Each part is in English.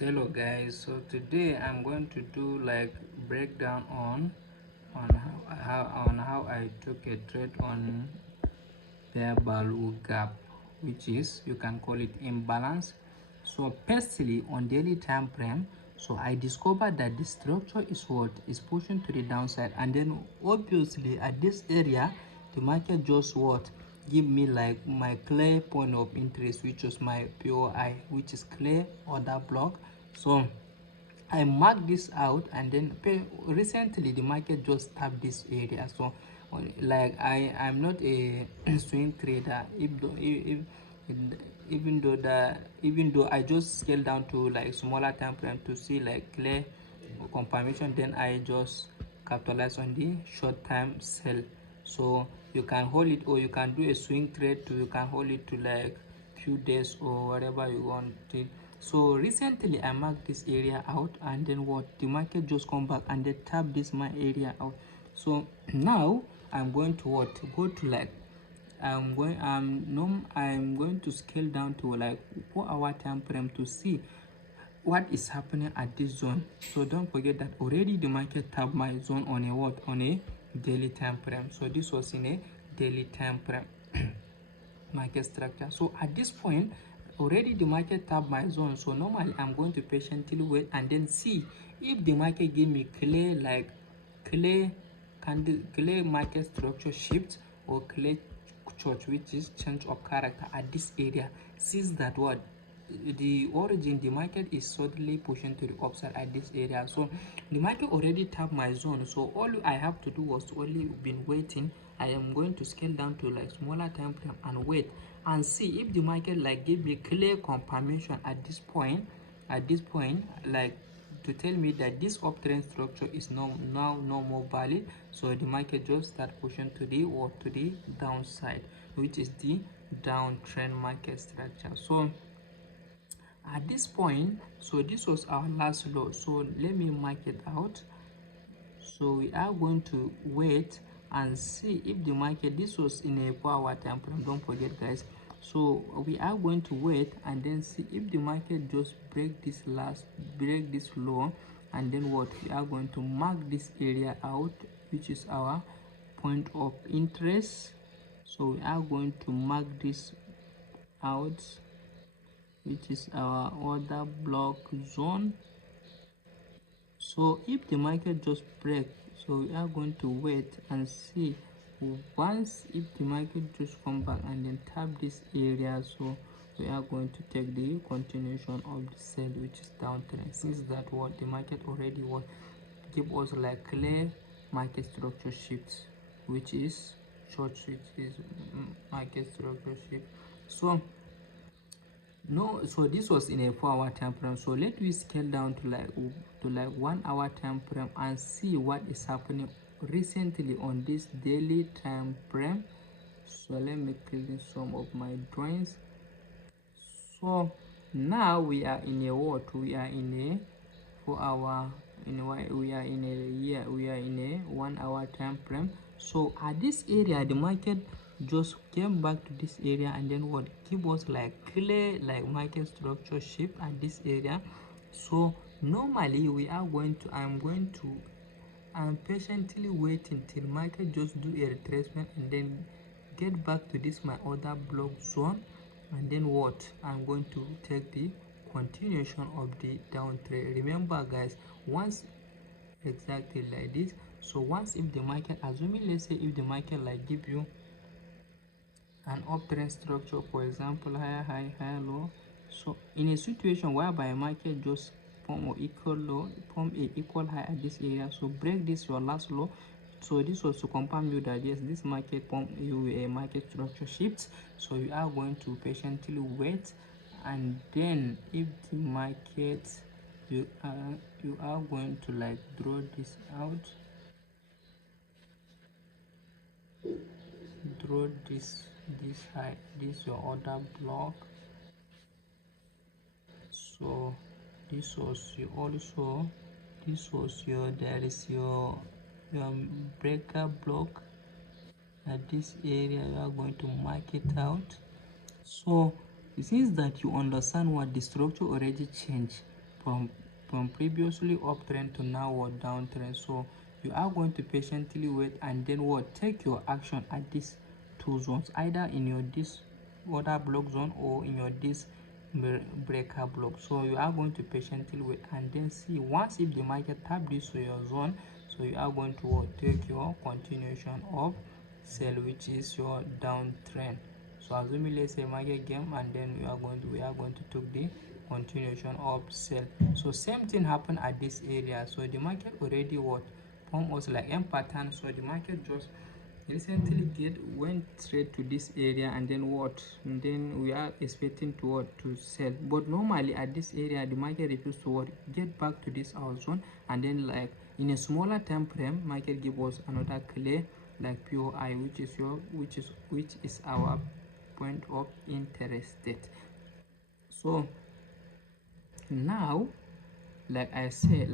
Hello guys, so today I'm going to do like breakdown on how I took a trade on fair value gap, which is you can call it imbalance. So personally on daily time frame, so I discovered that the structure is what is pushing to the downside, and then obviously at this area the market just what give me like my clear point of interest, which was my POI, which is clear order block. So I marked this out, and then recently the market just tapped this area. So like I'm not a swing trader, even though I just scale down to like smaller time frame to see like clear confirmation, then I just capitalize on the short time sell. So you can hold it, or you can do a swing trade to, you can hold it to like few days or whatever you want it. So recently I marked this area out, and then what the market just come back and they tap this my area out. So now I'm going to what go to like I'm going to scale down to like 4 hour time frame to see what is happening at this zone. So don't forget that already the market tapped my zone on a what, on a daily time frame. So this was in a daily time frame market structure. So at this point already the market tapped my zone, so normally I'm going to patiently wait and then see if the market give me clear, like clear candle, clear market structure shift, or clear church, which is change of character at this area. Since that what the origin, the market is suddenly pushing to the upside at this area. So the market already tapped my zone, so all I have to do was to only been waiting. I am going to scale down to like smaller time frame and wait and see if the market like give me clear confirmation at this point, like to tell me that this uptrend structure is now no more valid. So the market just start pushing to the or to the downside, which is the downtrend market structure. So at this point, so this was our last low, so let me mark it out. So we are going to wait and see if the market, this was in a 4 hour time frame, don't forget guys. So we are going to wait and then see if the market just break this low, and then what we are going to mark this area out, which is our point of interest. So we are going to mark this out, which is our order block zone. So if the market just break, so we are going to wait and see. Once if the market just come back and then tap this area, so we are going to take the continuation of the sell, which is downtrend. Since that what the market already was give us like clear market structure shifts, which is short, which is market structure shift. So no, so this was in a 4 hour time frame. So let me scale down to like 1 hour time frame and see what is happening recently on this daily time frame. So let me clean some of my drawings. So now we are in a what, we are in a 4 hour, we are in a year, we are in a 1 hour time frame. So at this area the market just came back to this area, and then what give us like clear like market structure shape at this area. So normally we are going to I'm patiently waiting till market just do a retracement and then get back to this my other block zone, and then what I'm going to take the continuation of the downtrend. Remember guys, once exactly like this, so once if the market, assuming let's say if the market like give you an uptrend structure, for example higher high, higher low, so in a situation whereby market just form or equal low, form a equal high at this area, so break this your last low. So this was to confirm you that yes, this market form you a market structure shift. So you are going to patiently wait, and then if the market you are going to like draw this out, draw this high, this your order block. So this was your also, this was your, there is your breaker block at this area. You are going to mark it out. So it seems that you understand what the structure already changed. from previously uptrend to now what downtrend. So you are going to patiently wait and then what take your action at these two zones, either in your this order block zone or in your this breaker block. So you are going to patiently wait and then see once if the market tap this to your zone, so you are going to take your continuation of sell, which is your downtrend. So assuming let's say market game and then we are going to take the continuation of sell. So same thing happened at this area. So the market already what form us like M pattern. So the market just recently went straight to this area and then what, and then we are expecting to what to sell, but normally at this area the market refused to what get back to this our zone, and then like in a smaller time frame market give us another clear like POI, which is our point of interest. So now like I said,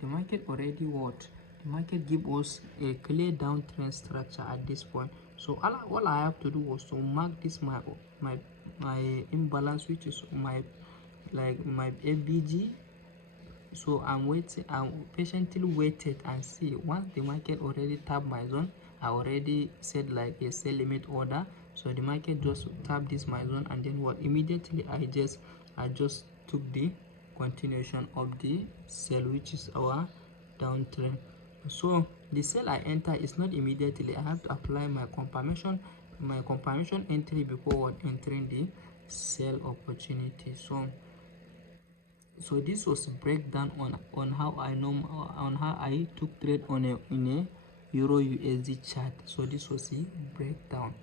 the market already what the market give us a clear downtrend structure at this point. So all I have to do was to mark this my imbalance, which is my like my FBG. So I'm patiently waited and see once the market already tap my zone. I already said like a sell limit order, so the market just tap this my zone and then what immediately I just took the continuation of the sell, which is our downtrend. So the sell I enter is not immediately. I have to apply my confirmation entry before entering the sell opportunity. So this was a breakdown on how I know on how I took trade on in a Euro USD chart. So this was the breakdown.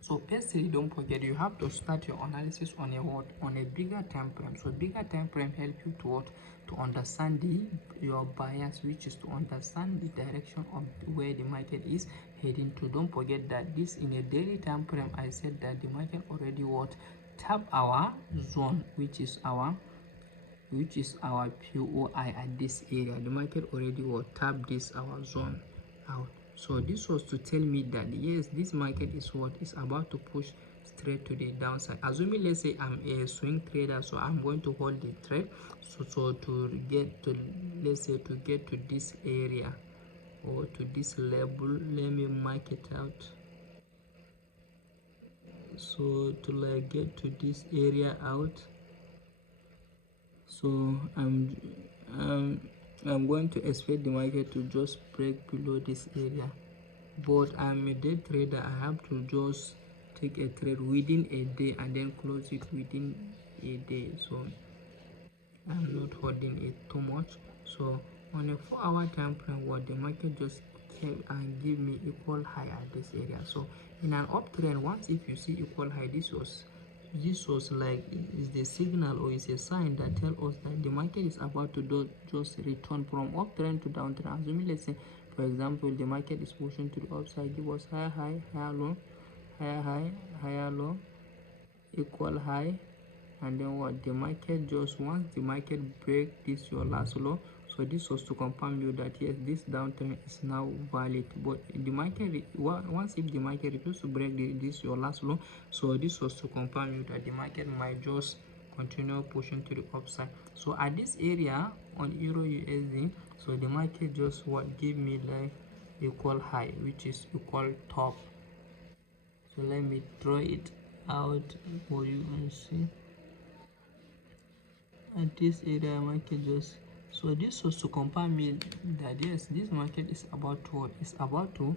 So basically, don't forget you have to start your analysis on a bigger time frame. So bigger time frame help you to what to understand your bias, which is to understand the direction of where the market is heading to. Don't forget that this in a daily time frame, I said that the market already what tap our zone, which is our POI at this area. The market already will tap this our zone out. So this was to tell me that yes, this market is what is about to push straight to the downside. Assuming let's say I'm a swing trader, so I'm going to hold the trade. So to get to, let's say to get to this area or to this level, let me mark it out. So to like get to this area out, so I'm going to expect the market to just break below this area, but I'm a day trader. I have to just take a trade within a day and then close it within a day, so I'm not holding it too much. So on a 4-hour time frame, what the market just came and give me equal high at this area. So in an uptrend, once if you see equal high, this was like is the signal or is a sign that tell us that the market is about to just return from uptrend to downtrend. Assuming let's say for example the market is pushing to the upside, give us higher high, higher low, higher high, higher low, equal high, and then what the market just once the market break this your last low. So this was to confirm you that yes, this downtrend is now valid, but the market once if the market refuses to break this your last low, so this was to confirm you that the market might just continue pushing to the upside. So at this area on Euro USD, so the market just what give me like equal high, which is equal top. So let me draw it out for you and see at this area market just, so this was to confirm me that yes, this market is about to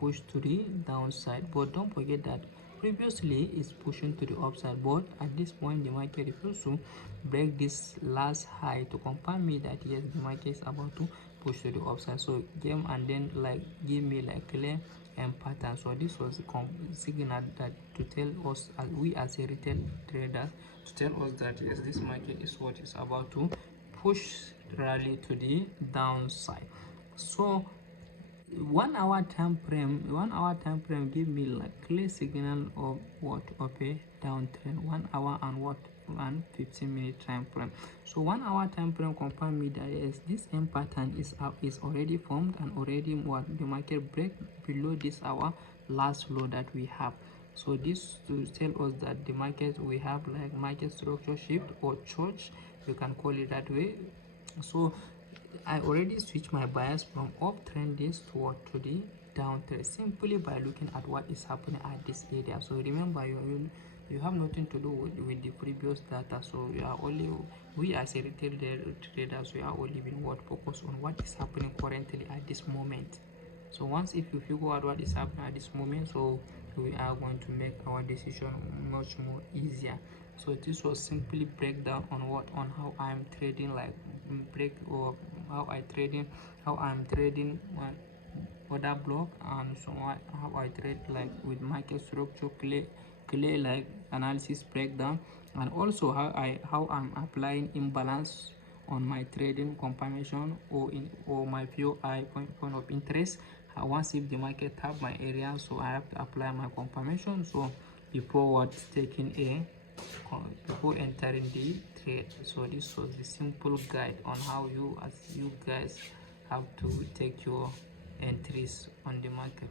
push to the downside. But don't forget that previously it's pushing to the upside, but at this point the market refused to break this last high to confirm me that yes, the market is about to push to the upside. So game and then like give me like clear and pattern. So this was a signal that to tell us as we as a retail trader, to tell us that yes, this market is what is about to push rally to the downside. So 1 hour time frame give me like clear signal of what of a downtrend. 1 hour and what and 15-minute time frame. So 1 hour time frame confirm me that yes, this M pattern is already formed and already what the market break below this our last low that we have. So this to tell us that the market, we have like market structure shift or church, you can call it that way. So I already switched my bias from uptrend this to the downtrend simply by looking at what is happening at this area. So remember, you have nothing to do with the previous data. So you are only, we as a retail traders, we are only being what focus on what is happening currently at this moment. So once if you figure out what is happening at this moment, so we are going to make our decision much more easier. So this was simply breakdown on what, on how I'm trading, like break or how I'm trading order block, and so how I trade like with market structure, clear like analysis breakdown, and also how I'm applying imbalance on my trading confirmation or my POI point of interest. Once if the market tap my area, so I have to apply my confirmation. So before what taking a before entering the trade. So this was the simple guide on how you guys have to take your entries on the market.